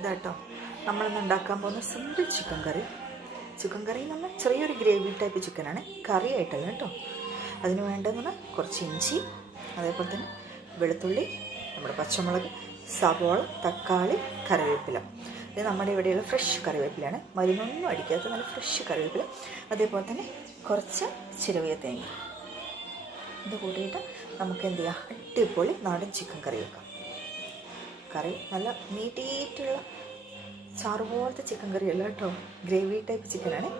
ഇതാട്ടോ നമ്മളിന്ന് ഉണ്ടാക്കാൻ പോകുന്ന സിമ്പിൾ ചിക്കൻ കറി. ചിക്കൻ കറി എന്ന് പറഞ്ഞാൽ ചെറിയൊരു ഗ്രേവി ടൈപ്പ് ചിക്കനാണ്, കറി ആയിട്ടല്ല കേട്ടോ. അതിന് വേണ്ടതെന്ന് കുറച്ച് ഇഞ്ചി, അതേപോലെ തന്നെ വെളുത്തുള്ളി, നമ്മുടെ പച്ചമുളക്, സവോള, തക്കാളി, കറിവേപ്പില. ഇത് നമ്മുടെ ഇവിടെയുള്ള ഫ്രഷ് കറിവേപ്പിലയാണ്, മരുന്നൊന്നും അടിക്കാത്ത നല്ല ഫ്രഷ് കറിവേപ്പില. അതേപോലെ തന്നെ കുറച്ച് ചിരവിയ തേങ്ങ. ഇത് കൂട്ടിയിട്ട് നമുക്ക് എന്ത് ചെയ്യാം, അടിപൊളി നാടൻ ചിക്കൻ കറി വെക്കാം. കറി നല്ല നീട്ടിയിട്ടുള്ള ചാറ് പോലത്തെ ചിക്കൻ കറിയല്ല കേട്ടോ, ഗ്രേവി ടൈപ്പ് ചിക്കനാണ്.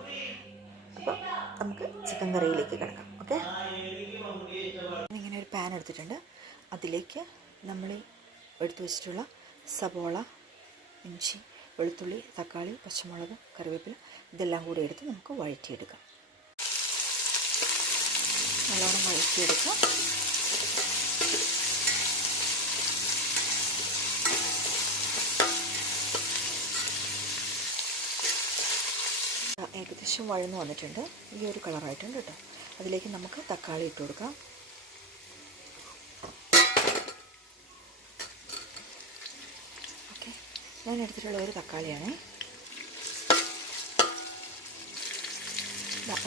അപ്പോൾ നമുക്ക് ചിക്കൻ കറിയിലേക്ക് കിടക്കാം. ഓക്കെ, ഇങ്ങനെ ഒരു പാൻ എടുത്തിട്ടുണ്ട്. അതിലേക്ക് നമ്മൾ എടുത്തു വെച്ചിട്ടുള്ള സവോള, ഇഞ്ചി, വെളുത്തുള്ളി, തക്കാളി, പച്ചമുളക്, കറിവേപ്പില ഇതെല്ലാം കൂടി എടുത്ത് നമുക്ക് വഴറ്റിയെടുക്കാം. നല്ലോണം വഴറ്റിയെടുക്കാം. ഏകദേശം വഴന്ന് വന്നിട്ടുണ്ട്, ഈ ഒരു കളറായിട്ടുണ്ട് കേട്ടോ. അതിലേക്ക് നമുക്ക് തക്കാളി ഇട്ട് കൊടുക്കാം. ഓക്കെ, ഞാൻ എടുത്തിട്ടുള്ള ഒരു തക്കാളിയാണ്.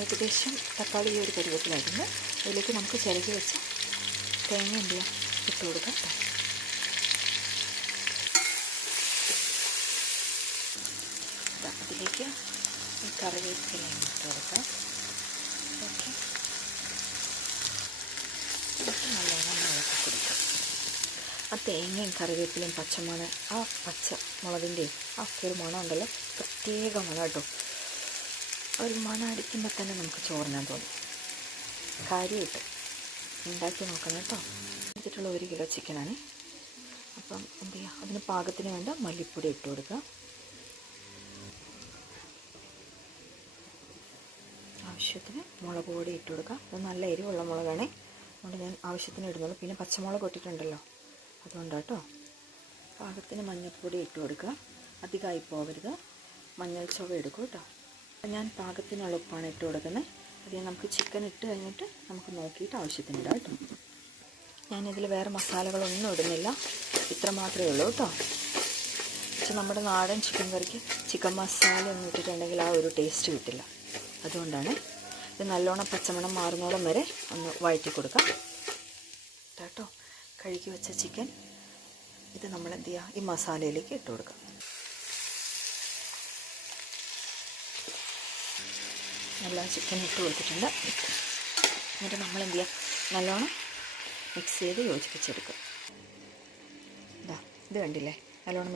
ഏകദേശം തക്കാളി ഈ ഒരു പരുവത്തിലായിരുന്നു. അതിലേക്ക് നമുക്ക് ചിരകി വെച്ച തേങ്ങ എന്ത് ചെയ്യാം, ഇട്ട് കൊടുക്കാം. അതിലേക്ക് ഈ കറിവേപ്പില ഇട്ട് കൊടുക്കാം. ഓക്കെ, നല്ലോണം ഇളക്കി കൊടുക്കാം. ആ തേങ്ങയും കറിവേപ്പിലയും പച്ചമുളക്, ആ പച്ചമുളകിൻ്റെയും ആ ഒരു മണം ഉണ്ടല്ലോ, പ്രത്യേക മണം കേട്ടോ. ഒരു മണം അടിക്കുമ്പോൾ തന്നെ നമുക്ക് ചോറിനാൻ തോന്നും. കാര്യമായിട്ട് ഉണ്ടാക്കി നോക്കണം കേട്ടോ. എടുത്തിട്ടുള്ള 1 കിലോ ചിക്കനാണ്. അപ്പം എന്ത് ചെയ്യുക, അതിന് പാകത്തിന് വേണ്ട മല്ലിപ്പൊടി ഇട്ട് കൊടുക്കുക. ആവശ്യത്തിന് മുളക് പൊടി ഇട്ട് കൊടുക്കുക. അത് നല്ല എരിവുള്ള മുളകാണ്, അതുകൊണ്ട് ഞാൻ ആവശ്യത്തിന് ഇടുന്നുള്ളൂ. പിന്നെ പച്ചമുളക് ഇട്ടിട്ടുണ്ടല്ലോ, അതുകൊണ്ട് കേട്ടോ. പാകത്തിന് മഞ്ഞൾപ്പൊടി ഇട്ട് കൊടുക്കുക, അധികമായി പോകരുത്. മഞ്ഞൾ ചുവ എടുക്കും കേട്ടോ. ഞാൻ പാകത്തിനുള്ള ഉപ്പാണ് ഇട്ട് കൊടുക്കുന്നത്. അത് നമുക്ക് ചിക്കൻ ഇട്ട് കഴിഞ്ഞിട്ട് നമുക്ക് നോക്കിയിട്ട് ആവശ്യത്തിന് ഇടാം കേട്ടോ. ഞാനിതിൽ വേറെ മസാലകളൊന്നും ഇടുന്നില്ല, ഇത്ര മാത്രമേ ഉള്ളൂ കേട്ടോ. പക്ഷെ നമ്മുടെ നാടൻ ചിക്കൻ കറിക്ക് ചിക്കൻ മസാല ഒന്നും ഇട്ടിട്ടുണ്ടെങ്കിൽ ആ ഒരു ടേസ്റ്റ് കിട്ടില്ല. അതുകൊണ്ടാണ് ഇത് നല്ലോണം പച്ചമണം മാറുന്നോളം വരെ ഒന്ന് വഴറ്റി കൊടുക്കാം കേട്ടോ. കഴുകി വെച്ച ചിക്കൻ ഇത് നമ്മൾ എന്ത് ചെയ്യുക, ഈ മസാലയിലേക്ക് ഇട്ട് കൊടുക്കാം. നല്ല ചിക്കൻ ഇട്ട് കൊടുത്തിട്ടുണ്ട്. എന്നിട്ട് നമ്മൾ എന്ത് ചെയ്യുക, നല്ലോണം മിക്സ് ചെയ്ത് യോജിപ്പിച്ചെടുക്കുക. ഇത് കണ്ടില്ലേ, നല്ലോണം